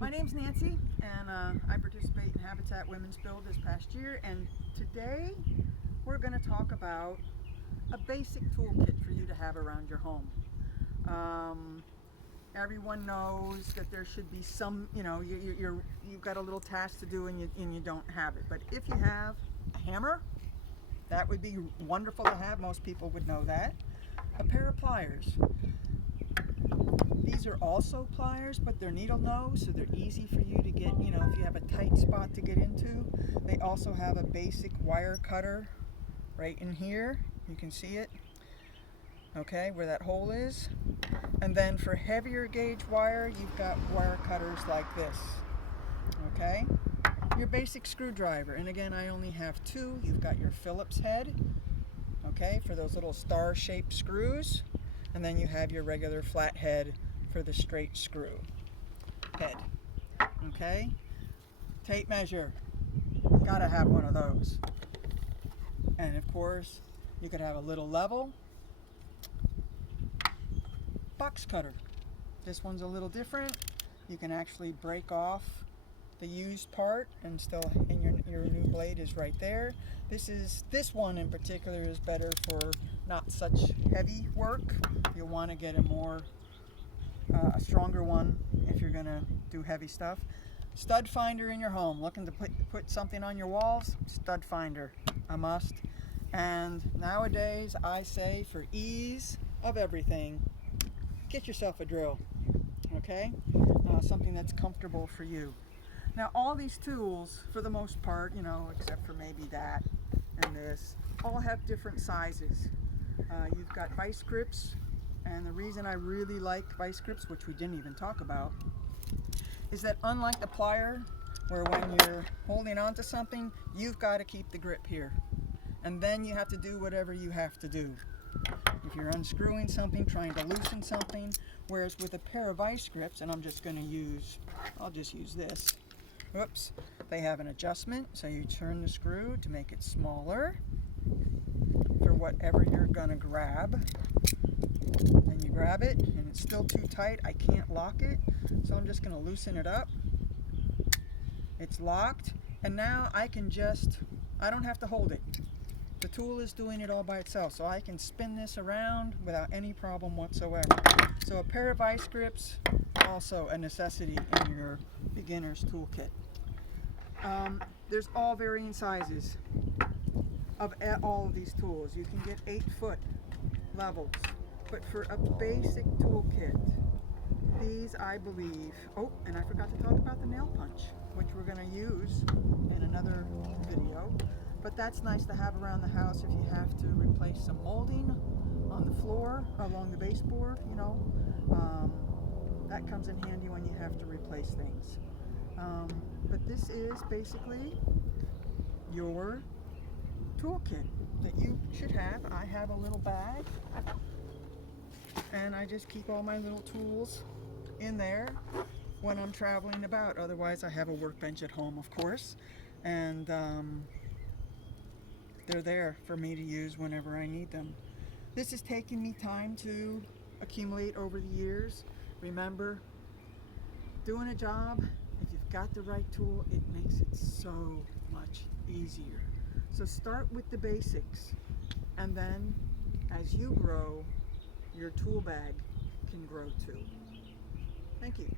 My name's Nancy, and I participate in Habitat Women's Build this past year, and today we're going to talk about a basic toolkit for you to have around your home. Everyone knows that there should be some, you've got a little task to do and you don't have it. But if you have a hammer, that would be wonderful to have. Most people would know that. A pair of pliers. These are also pliers, but they're needle nose, so they're easy for you to get, if you have a tight spot to get into. They also have a basic wire cutter right in here. You can see it, okay, where that hole is. And then for heavier gauge wire, you've got wire cutters like this, okay? Your basic screwdriver, and again, I only have two. You've got your Phillips head, okay, for those little star-shaped screws. And then you have your regular flat head for the straight screw head, okay? Tape measure, gotta have one of those. And of course, you could have a little level. Box cutter. This one's a little different. You can actually break off the used part and still, and your new blade is right there. This one in particular is better for not such heavy work. You'll want to get a stronger one if you're gonna do heavy stuff. Stud finder in your home. Looking to put something on your walls? Stud finder, a must. And nowadays, I say for ease of everything, get yourself a drill, okay? Something that's comfortable for you. Now, all these tools, for the most part, except for maybe that and this, all have different sizes. You've got vice grips, and the reason I really like vice grips, which we didn't even talk about, is that unlike the plier, where when you're holding on to something, you've got to keep the grip here. And then you have to do whatever you have to do. If you're unscrewing something, trying to loosen something, whereas with a pair of vice grips, and I'll just use this. Whoops, they have an adjustment, so you turn the screw to make it smaller for whatever you're gonna grab. And you grab it, and it's still too tight. I can't lock it, so I'm just gonna loosen it up. It's locked, and now I don't have to hold it. The tool is doing it all by itself, so I can spin this around without any problem whatsoever. So a pair of vice grips, also a necessity in your beginner's toolkit. There's all varying sizes of all of these tools. You can get 8-foot levels, but for a basic toolkit, these I believe, oh, and I forgot to talk about the nail punch, which we're going to use in another video. But that's nice to have around the house if you have to replace some molding on the floor, along the baseboard, that comes in handy when you have to replace things. But this is basically your toolkit that you should have. I have a little bag, and I just keep all my little tools in there when I'm traveling about. Otherwise, I have a workbench at home, of course, and they're there for me to use whenever I need them. This has taken me time to accumulate over the years. Remember, doing a job, if you've got the right tool, it makes it so much easier. So start with the basics, and then as you grow, your tool bag can grow too. Thank you.